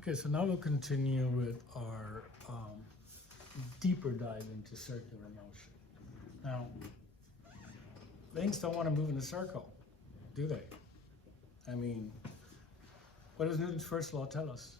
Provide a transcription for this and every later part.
Okay, so now we'll continue with our deeper dive into circular motion. Now, things don't want to move in a circle, do they? I mean, what does Newton's first law tell us?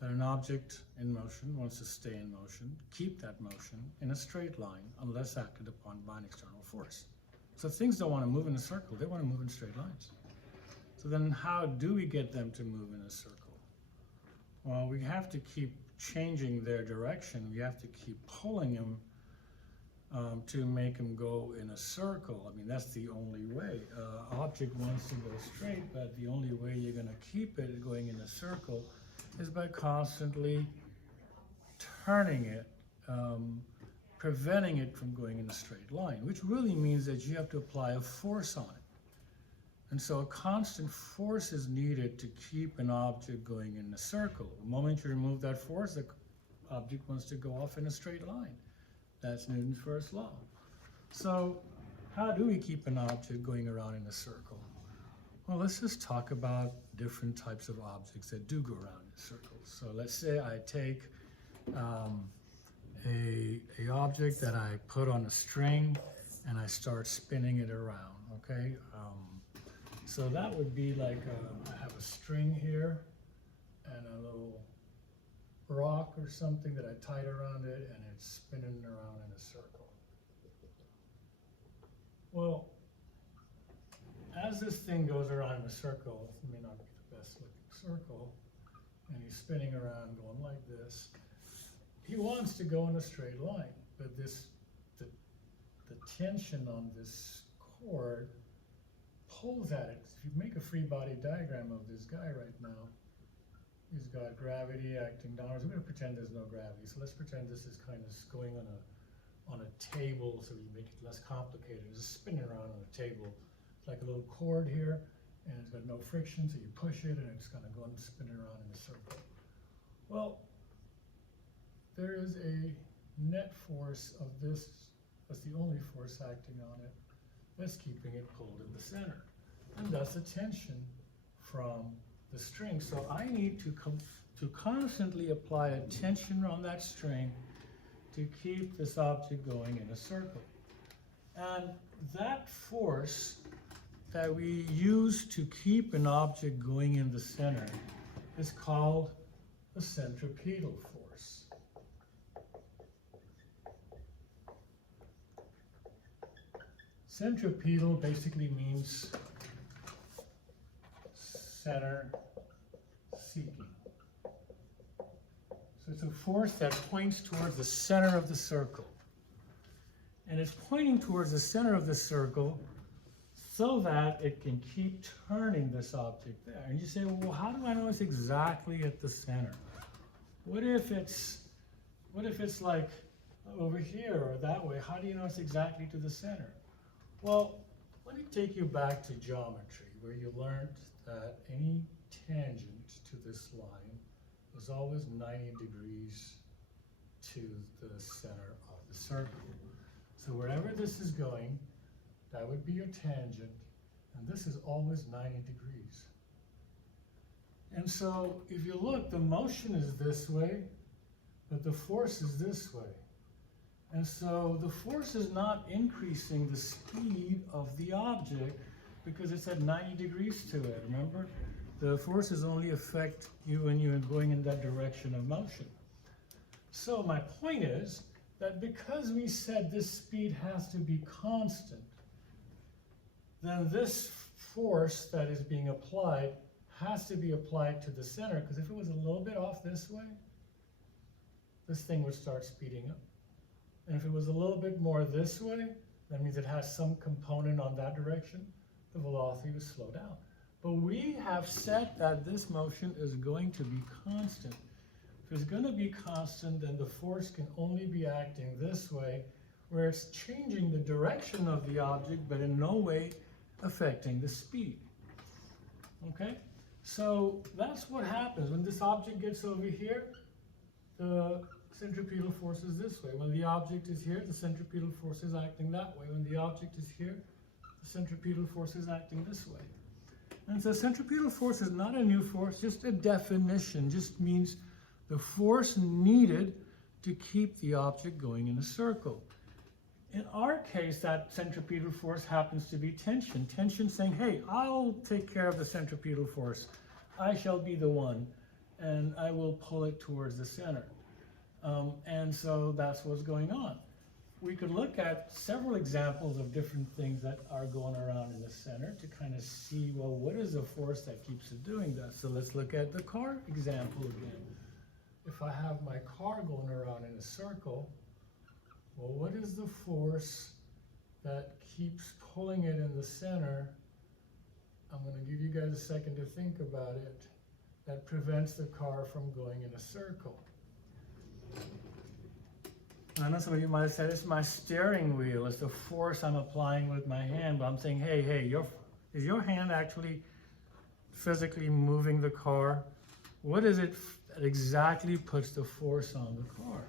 That an object in motion wants to stay in motion, keep that motion in a straight line unless acted upon by an external force. So things don't want to move in a circle, they want to move in straight lines. So then how do we get them to move in a circle? Well, we have to keep changing their direction. We have to keep pulling them to make them go in a circle. I mean, that's the only way. Object wants to go straight, but the only way you're going to keep it going in a circle is by constantly turning it, preventing it from going in a straight line, which really means that you have to apply a force on it. And so a constant force is needed to keep an object going in a circle. The moment you remove that force, the object wants to go off in a straight line. That's Newton's first law. So how do we keep an object going around in a circle? Well, let's just talk about different types of objects that do go around in circles. So let's say I take a object that I put on a string and I start spinning it around, okay? So that would be like, I have a string here and a little rock or something that I tied around it, and it's spinning around in a circle. Well, as this thing goes around in a circle, it may not be the best looking circle, and he's spinning around going like this, he wants to go in a straight line, but the tension on this cord pulls at it. If you make a free body diagram of this guy right now, he's got gravity acting downwards. We're going to pretend there's no gravity. So let's pretend this is kind of going on a table, so we make it less complicated. It's just spinning around on a table. It's like a little cord here, and it's got no friction, so you push it, and it's going to go and spin around in a circle. Well, there is a net force of this. That's the only force acting on it. That's keeping it pulled in the center. And that's the tension from the string. So I need to constantly apply a tension on that string to keep this object going in a circle. And that force that we use to keep an object going in the center is called the centripetal force. Centripetal basically means center seeking. So it's a force that points towards the center of the circle. And it's pointing towards the center of the circle so that it can keep turning this object there. And you say, well, how do I know it's exactly at the center? What if it's like over here or that way? How do you know it's exactly to the center? Well, let me take you back to geometry, where you learned that any tangent to this line is always 90 degrees to the center of the circle. So wherever this is going, that would be your tangent, and this is always 90 degrees. And so if you look, the motion is this way, but the force is this way. And so the force is not increasing the speed of the object because it's at 90 degrees to it, remember? The forces only affect you when you're going in that direction of motion. So my point is that because we said this speed has to be constant, then this force that is being applied has to be applied to the center, because if it was a little bit off this way, this thing would start speeding up. And if it was a little bit more this way, that means it has some component on that direction, the velocity would slow down. But we have said that this motion is going to be constant. If it's going to be constant, then the force can only be acting this way, where it's changing the direction of the object, but in no way affecting the speed. Okay? So that's what happens. When this object gets over here, the centripetal force is this way. When the object is here, the centripetal force is acting that way. When the object is here, the centripetal force is acting this way. And so centripetal force is not a new force, just a definition, just means the force needed to keep the object going in a circle. In our case, that centripetal force happens to be tension. Tension saying, hey, I'll take care of the centripetal force. I shall be the one, and I will pull it towards the center. And so that's what's going on. We could look at several examples of different things that are going around in the center to kind of see, well, what is the force that keeps it doing that? So let's look at the car example again. If I have my car going around in a circle, well, what is the force that keeps pulling it in the center? I'm going to give you guys a second to think about it. That prevents the car from going in a circle. I know some of you might have said, it's my steering wheel, it's the force I'm applying with my hand, but I'm saying, hey, is your hand actually physically moving the car? What is it that exactly puts the force on the car?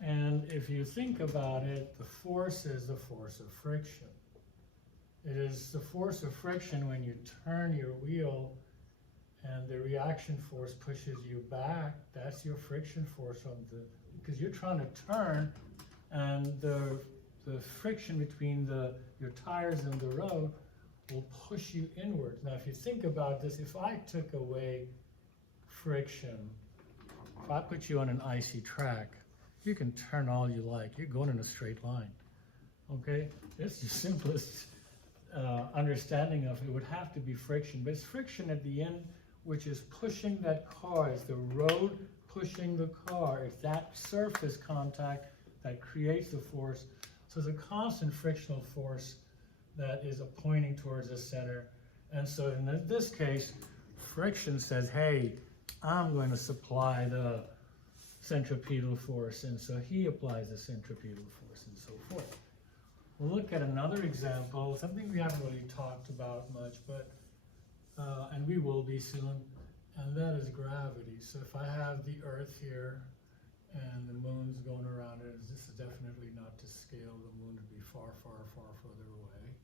And if you think about it, the force is the force of friction. It is the force of friction when you turn your wheel and the reaction force pushes you back. That's your friction force on because you're trying to turn, and the friction between your tires and the road will push you inwards. Now, if you think about this, if I took away friction, if I put you on an icy track, you can turn all you like. You're going in a straight line, okay? It's the simplest understanding of it. Would have to be friction, but it's friction at the end, which is pushing that car. It's the road pushing the car. It's that surface contact that creates the force. So it's a constant frictional force that is pointing towards the center. And so in this case, friction says, hey, I'm going to supply the centripetal force. And so he applies the centripetal force and so forth. We'll look at another example, something we haven't really talked about much, but and we will be soon, and that is gravity. So if I have the Earth here and the moon's going around it, this is definitely not to scale. The moon would be far, far, far further away.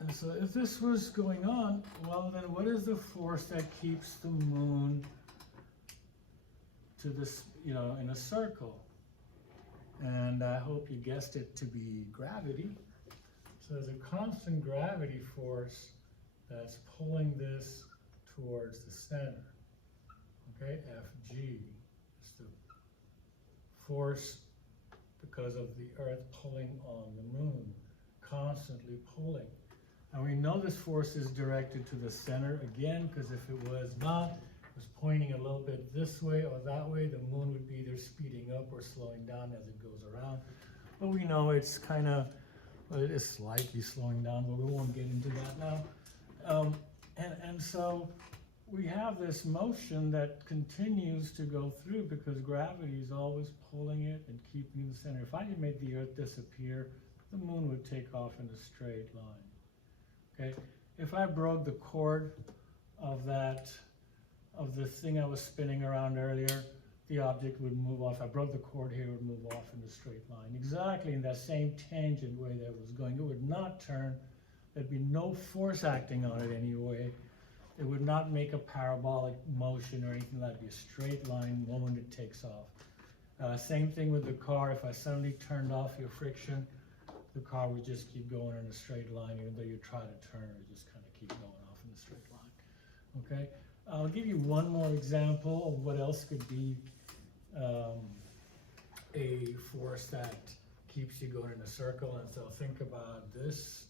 And so if this was going on, well then what is the force that keeps the moon to this, in a circle? And I hope you guessed it to be gravity. So there's a constant gravity force that's pulling this towards the center. Okay, Fg is the force because of the Earth pulling on the moon, constantly pulling. And we know this force is directed to the center again, because if it was not, it was pointing a little bit this way or that way, the moon would be either speeding up or slowing down as it goes around. But we know it's kind of, well, it is slightly slowing down, but we won't get into that now. And so we have this motion that continues to go through because gravity is always pulling it and keeping the center. If I could make the Earth disappear, the moon would take off in a straight line. Okay? If I broke the cord of the thing I was spinning around earlier, the object would move off. I broke the cord here, it would move off in a straight line. Exactly in that same tangent way that it was going. It would not turn. There'd be no force acting on it anyway. It would not make a parabolic motion or anything like that. It'd be a straight line the moment it takes off. Same thing with the car. If I suddenly turned off your friction, the car would just keep going in a straight line, even though you try to turn, it would just kind of keep going off in a straight line. Okay? I'll give you one more example of what else could be a force that keeps you going in a circle. And so think about this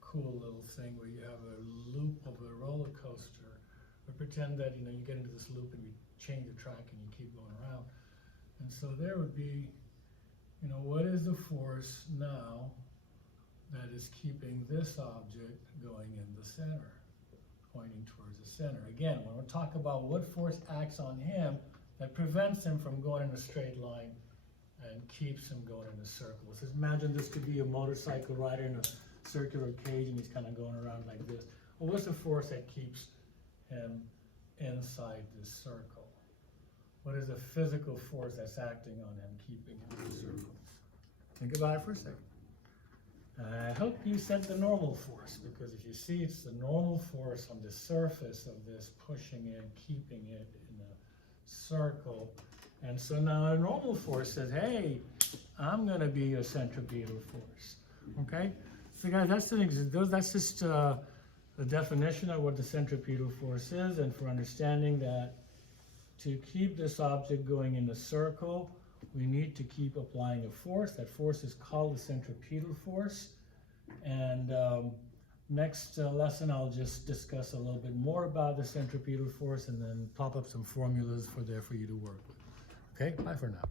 cool little thing where you have a loop of a roller coaster. But pretend that you get into this loop and you change the track and you keep going around. And so there would be, what is the force now that is keeping this object going in the center, pointing towards the center? Again, when we talk about what force acts on him that prevents him from going in a straight line and keeps him going in a circle. So imagine this could be a motorcycle rider in a circular cage and he's kind of going around like this. Well, what's the force that keeps him inside this circle? What is the physical force that's acting on him, keeping him in the circle? Think about it for a second. I hope you said the normal force, because if you see, it's the normal force on the surface of this pushing it, keeping it in a circle. And so now a normal force says, hey, I'm going to be a centripetal force. Okay? So guys, that's just a definition of what the centripetal force is, and for understanding that to keep this object going in a circle, we need to keep applying a force. That force is called the centripetal force. And next lesson, I'll just discuss a little bit more about the centripetal force and then pop up some formulas for you to work with. Okay, bye for now.